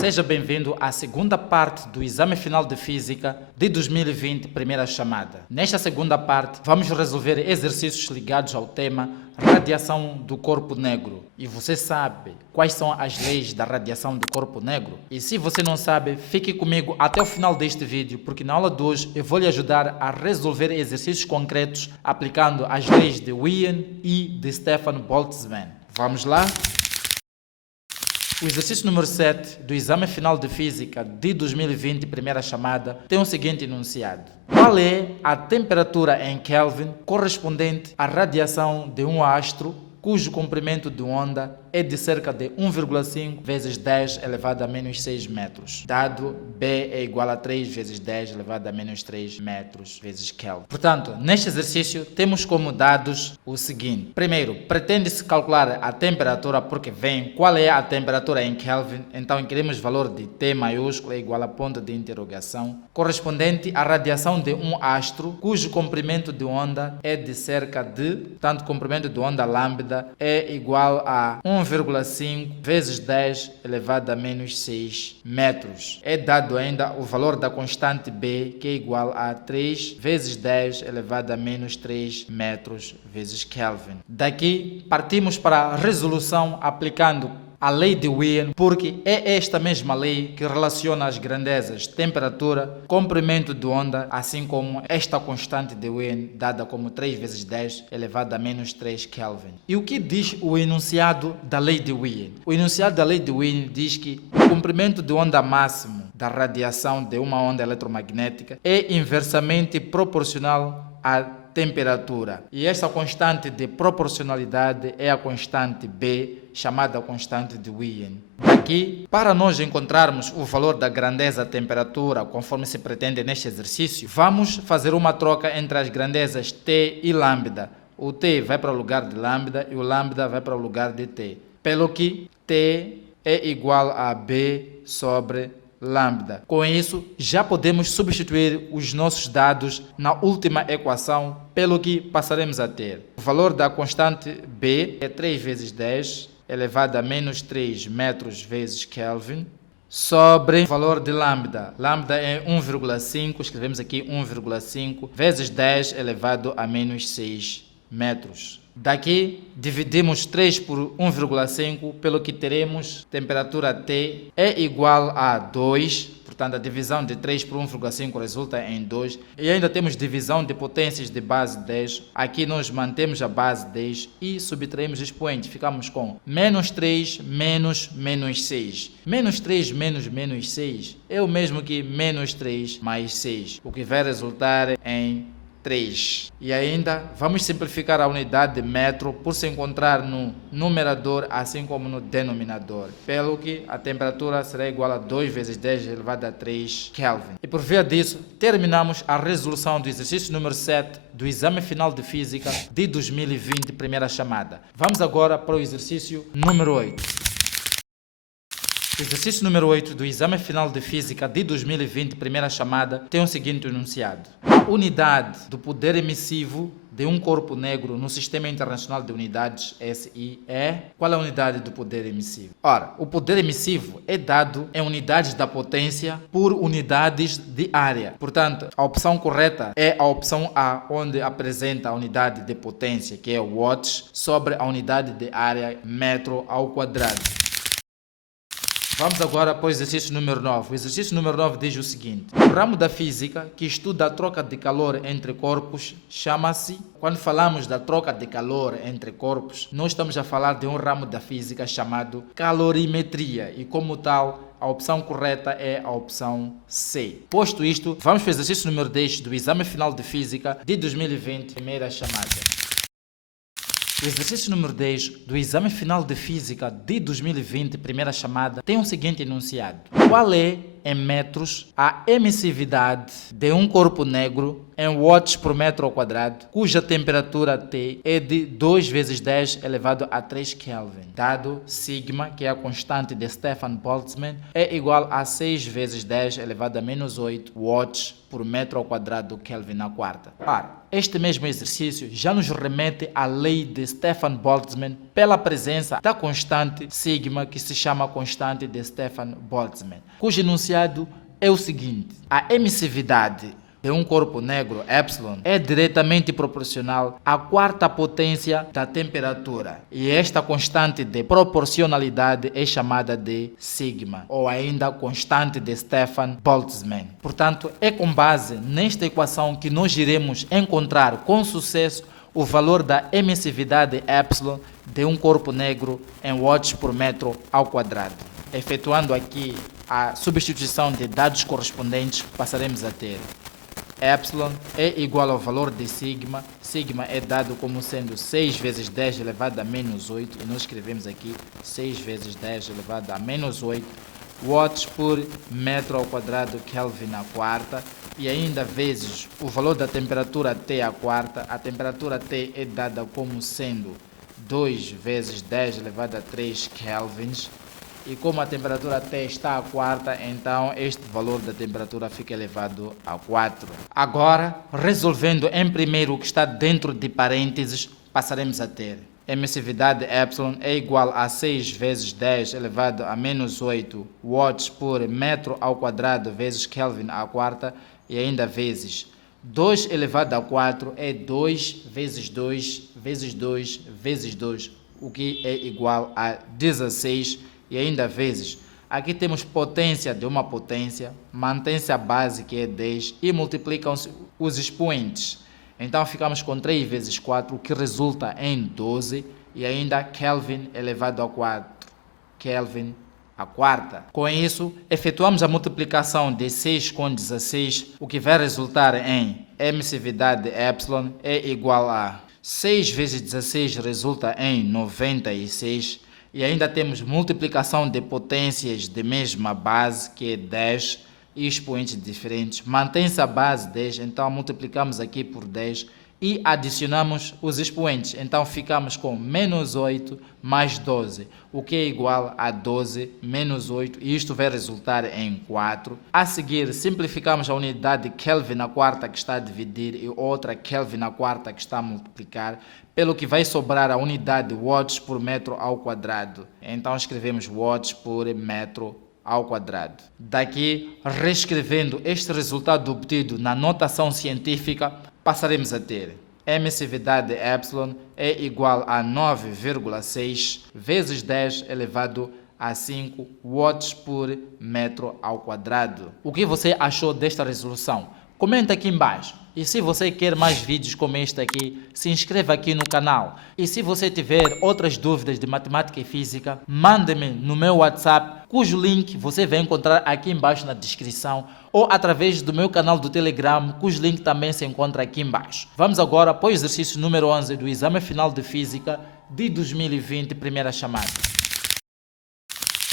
Seja bem-vindo à segunda parte do Exame Final de Física de 2020, primeira chamada. Nesta segunda parte, vamos resolver exercícios ligados ao tema radiação do corpo negro. E você sabe quais são as leis da radiação do corpo negro? E se você não sabe, fique comigo até o final deste vídeo, porque na aula de hoje eu vou lhe ajudar a resolver exercícios concretos aplicando as leis de Wien e de Stefan Boltzmann. Vamos lá? O exercício número 7 do Exame Final de Física de 2020, primeira chamada, tem o seguinte enunciado. Qual é a temperatura em Kelvin correspondente à radiação de um astro cujo comprimento de onda é de cerca de 1,5 vezes 10 elevado a menos 6 metros, dado B é igual a 3 vezes 10 elevado a menos 3 metros vezes Kelvin. Portanto, neste exercício temos como dados o seguinte. Primeiro, pretende-se calcular a temperatura porque vem qual é a temperatura em Kelvin, então queremos valor de T maiúsculo é igual a ponto de interrogação, correspondente à radiação de um astro cujo comprimento de onda é de cerca de, portanto, comprimento de onda lambda é igual a 1,5 vezes 10 elevado a menos 6 metros. É dado ainda o valor da constante B, que é igual a 3 vezes 10 elevado a menos 3 metros vezes Kelvin. Daqui partimos para a resolução aplicando a lei de Wien, porque é esta mesma lei que relaciona as grandezas temperatura, comprimento de onda, assim como esta constante de Wien, dada como 3 vezes 10 elevado a menos 3 Kelvin. E o que diz o enunciado da lei de Wien? O enunciado da lei de Wien diz que o comprimento de onda máximo da radiação de uma onda eletromagnética é inversamente proporcional à temperatura. E esta constante de proporcionalidade é a constante B, chamada constante de Wien. Aqui, para nós encontrarmos o valor da grandeza temperatura, conforme se pretende neste exercício, vamos fazer uma troca entre as grandezas T e lambda. O T vai para o lugar de lambda e o lambda vai para o lugar de T. Pelo que T é igual a B sobre lambda. Com isso, já podemos substituir os nossos dados na última equação, pelo que passaremos a ter. O valor da constante B é 3 vezes 10 elevado a menos 3 metros vezes Kelvin, sobre o valor de lambda. Lambda é 1,5, escrevemos aqui 1,5 vezes 10 elevado a menos 6 metros. Daqui, dividimos 3 por 1,5, pelo que teremos temperatura T é igual a 2, portanto a divisão de 3 por 1,5 resulta em 2. E ainda temos divisão de potências de base 10, aqui nós mantemos a base 10 e subtraímos o expoente, ficamos com menos 3 menos menos 6. Menos 3 menos menos 6 é o mesmo que menos 3 mais 6, o que vai resultar em 3. E ainda vamos simplificar a unidade de metro por se encontrar no numerador assim como no denominador, pelo que a temperatura será igual a 2 vezes 10 elevado a 3 Kelvin. E por via disso, terminamos a resolução do exercício número 7 do Exame Final de Física de 2020, primeira chamada. Vamos agora para o exercício número 8. O exercício número 8 do Exame Final de Física de 2020, primeira chamada, tem o seguinte enunciado. A unidade do poder emissivo de um corpo negro no Sistema Internacional de Unidades, SI, é... Qual é a unidade do poder emissivo? Ora, o poder emissivo é dado em unidades da potência por unidades de área. Portanto, a opção correta é a opção A, onde apresenta a unidade de potência, que é watts, sobre a unidade de área, metro ao quadrado. Vamos agora para o exercício número 9. O exercício número 9 diz o seguinte. O ramo da física que estuda a troca de calor entre corpos chama-se... Quando falamos da troca de calor entre corpos, nós estamos a falar de um ramo da física chamado calorimetria. E como tal, a opção correta é a opção C. Posto isto, vamos para o exercício número 10 do Exame Final de Física de 2020, primeira chamada. O exercício número 10 do Exame Final de Física de 2020, primeira chamada, tem o seguinte enunciado. Qual é, em metros, a emissividade de um corpo negro em watts por metro ao quadrado, cuja temperatura T é de 2 vezes 10 elevado a 3 Kelvin, dado sigma, que é a constante de Stefan Boltzmann, é igual a 6 vezes 10 elevado a menos 8 watts por metro ao quadrado Kelvin na quarta. Para. este mesmo exercício já nos remete à lei de Stefan Boltzmann pela presença da constante sigma, que se chama constante de Stefan Boltzmann, cujo enunciado é o seguinte: a emissividade de um corpo negro, epsilon, é diretamente proporcional à quarta potência da temperatura. E esta constante de proporcionalidade é chamada de sigma, ou ainda constante de Stefan Boltzmann. Portanto, é com base nesta equação que nós iremos encontrar com sucesso o valor da emissividade epsilon de um corpo negro em watts por metro ao quadrado. Efetuando aqui a substituição de dados correspondentes, passaremos a ter epsilon é igual ao valor de sigma. Sigma é dado como sendo 6 vezes 10 elevado a menos 8. E nós escrevemos aqui 6 vezes 10 elevado a menos 8 watts por metro ao quadrado Kelvin à quarta. E ainda vezes o valor da temperatura T à quarta. A temperatura T é dada como sendo 2 vezes 10 elevado a 3 kelvins. E como a temperatura T está à quarta, então este valor da temperatura fica elevado a 4. Agora, resolvendo em primeiro o que está dentro de parênteses, passaremos a ter emissividade epsilon é igual a 6 vezes 10 elevado a menos 8 watts por metro ao quadrado vezes Kelvin à quarta, e ainda vezes 2 elevado a 4 é 2 vezes 2 vezes 2 vezes 2, o que é igual a 16. E ainda vezes, aqui temos potência de uma potência, mantém-se a base que é 10 e multiplicam-se os expoentes. Então ficamos com 3 vezes 4, o que resulta em 12, e ainda Kelvin elevado a 4, Kelvin a quarta. Com isso, efetuamos a multiplicação de 6 com 16, o que vai resultar em emissividade epsilon é igual a 6 vezes 16 resulta em 96. E ainda temos multiplicação de potências de mesma base, que é 10, e expoentes diferentes. Mantém-se a base 10, então multiplicamos aqui por 10 e adicionamos os expoentes. Então ficamos com menos 8 mais 12, o que é igual a 12 menos 8, e isto vai resultar em 4. A seguir, simplificamos a unidade Kelvin à quarta que está a dividir e outra Kelvin à quarta que está a multiplicar, pelo que vai sobrar a unidade watts por metro ao quadrado. Então escrevemos watts por metro ao quadrado. Daqui, reescrevendo este resultado obtido na notação científica, passaremos a ter emissividade epsilon é igual a 9,6 vezes 10 elevado a 5 watts por metro ao quadrado. O que você achou desta resolução? Comenta aqui embaixo. E se você quer mais vídeos como este aqui, se inscreva aqui no canal. E se você tiver outras dúvidas de matemática e física, mande-me no meu WhatsApp, cujo link você vai encontrar aqui embaixo na descrição, ou através do meu canal do Telegram, cujo link também se encontra aqui embaixo. Vamos agora para o exercício número 11 do Exame Final de Física de 2020, primeira chamada.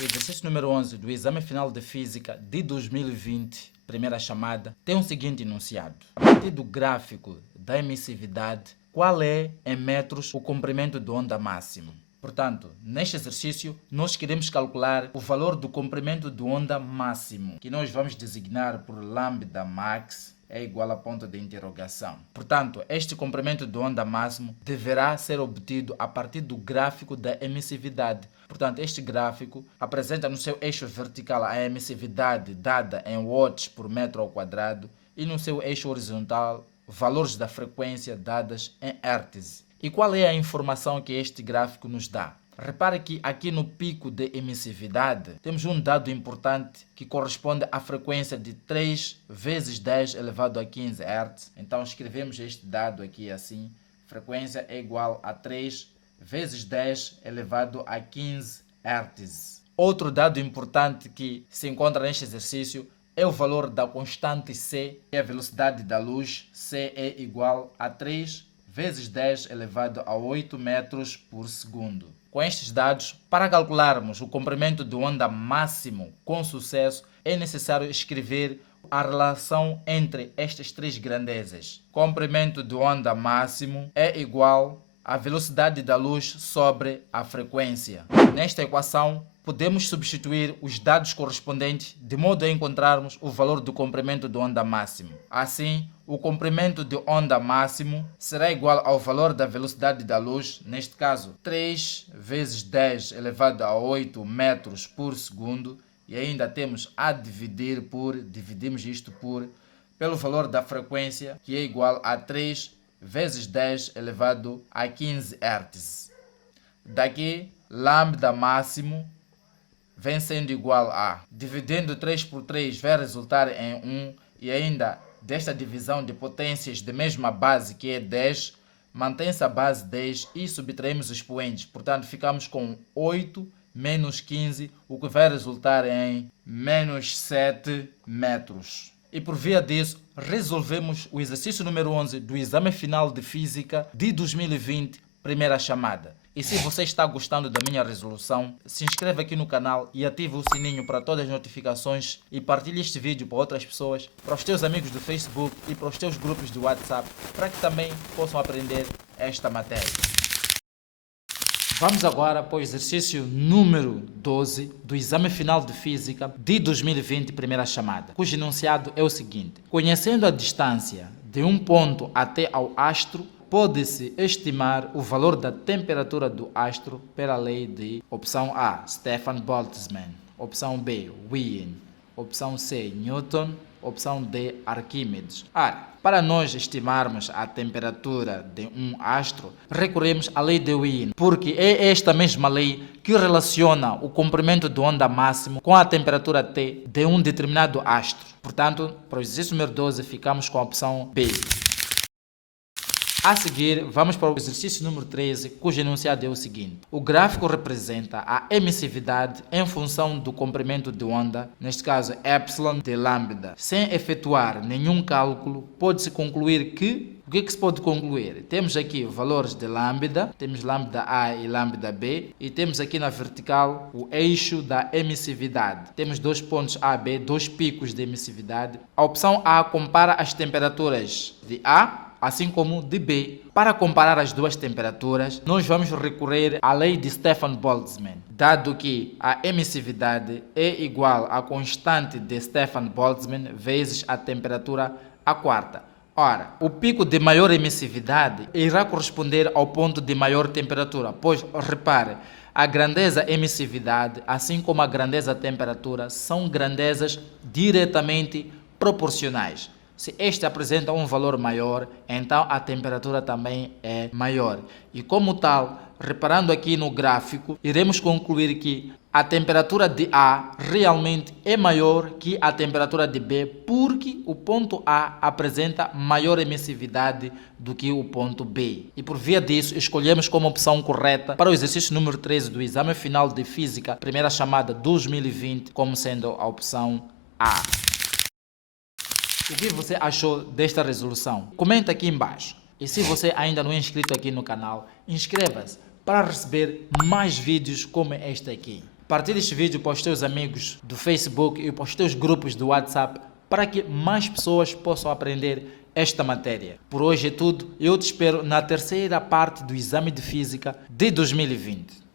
O exercício número 11 do Exame Final de Física de 2020, primeira chamada, tem o seguinte enunciado. A partir do gráfico da emissividade, qual é, em metros, o comprimento de onda máximo? Portanto, neste exercício, nós queremos calcular o valor do comprimento de onda máximo, que nós vamos designar por lambda max é igual a ponto de interrogação. Portanto, este comprimento de onda máximo deverá ser obtido a partir do gráfico da emissividade. Portanto, este gráfico apresenta no seu eixo vertical a emissividade dada em watts por metro ao quadrado e no seu eixo horizontal valores da frequência dadas em hertz. E qual é a informação que este gráfico nos dá? Repare que aqui no pico de emissividade temos um dado importante que corresponde à frequência de 3 vezes 10 elevado a 15 Hz. Então escrevemos este dado aqui assim: frequência é igual a 3 vezes 10 elevado a 15 Hz. Outro dado importante que se encontra neste exercício é o valor da constante C, que é a velocidade da luz. C é igual a 3 vezes 10 elevado a 8 metros por segundo. Com estes dados, para calcularmos o comprimento de onda máximo com sucesso, é necessário escrever a relação entre estas três grandezas. Comprimento de onda máximo é igual à velocidade da luz sobre a frequência. Nesta equação, podemos substituir os dados correspondentes de modo a encontrarmos o valor do comprimento de onda máximo. Assim, o comprimento de onda máximo será igual ao valor da velocidade da luz, neste caso 3 vezes 10 elevado a 8 metros por segundo, e ainda temos a dividimos isto pelo valor da frequência, que é igual a 3 vezes 10 elevado a 15 Hz. Daqui, lambda máximo vem sendo igual a, dividindo 3 por 3 vai resultar em 1, e ainda desta divisão de potências de mesma base, que é 10, mantém-se a base 10 e subtraímos os expoentes. Portanto, ficamos com 8 menos 15, o que vai resultar em menos 7 metros. E por via disso, resolvemos o exercício número 11 do exame final de Física de 2020, primeira chamada. E se você está gostando da minha resolução, se inscreva aqui no canal e ative o sininho para todas as notificações e partilhe este vídeo para outras pessoas, para os teus amigos do Facebook e para os teus grupos do WhatsApp, para que também possam aprender esta matéria. Vamos agora para o exercício número 12 do exame final de Física de 2020, primeira chamada, cujo enunciado é o seguinte: conhecendo a distância de um ponto até ao astro, pode-se estimar o valor da temperatura do astro pela lei de opção A, Stefan Boltzmann, opção B, Wien, opção C, Newton, opção D, Arquímedes. Para nós estimarmos a temperatura de um astro, recorremos à lei de Wien, porque é esta mesma lei que relaciona o comprimento de onda máximo com a temperatura T de um determinado astro. Portanto, para o exercício número 12, ficamos com a opção B. A seguir, vamos para o exercício número 13, cujo enunciado é o seguinte: o gráfico representa a emissividade em função do comprimento de onda, neste caso epsilon de lambda. Sem efetuar nenhum cálculo, pode-se concluir que... O que é que se pode concluir? Temos aqui valores de lambda, temos lambda A e lambda B, e temos aqui na vertical o eixo da emissividade. Temos dois pontos A e B, dois picos de emissividade. A opção A compara as temperaturas de A assim como de B. Para comparar as duas temperaturas, nós vamos recorrer à lei de Stefan Boltzmann, dado que a emissividade é igual à constante de Stefan Boltzmann vezes a temperatura a quarta. Ora, o pico de maior emissividade irá corresponder ao ponto de maior temperatura, pois, repare, a grandeza emissividade, assim como a grandeza temperatura, são grandezas diretamente proporcionais. Se este apresenta um valor maior, então a temperatura também é maior. E como tal, reparando aqui no gráfico, iremos concluir que a temperatura de A realmente é maior que a temperatura de B, porque o ponto A apresenta maior emissividade do que o ponto B. E por via disso, escolhemos como opção correta para o exercício número 13 do exame final de Física, primeira chamada 2020, como sendo a opção A. O que você achou desta resolução? Comenta aqui embaixo. E se você ainda não é inscrito aqui no canal, inscreva-se para receber mais vídeos como este aqui. Partilhe este vídeo para os teus amigos do Facebook e para os teus grupos do WhatsApp para que mais pessoas possam aprender esta matéria. Por hoje é tudo. Eu te espero na terceira parte do exame de Física de 2020.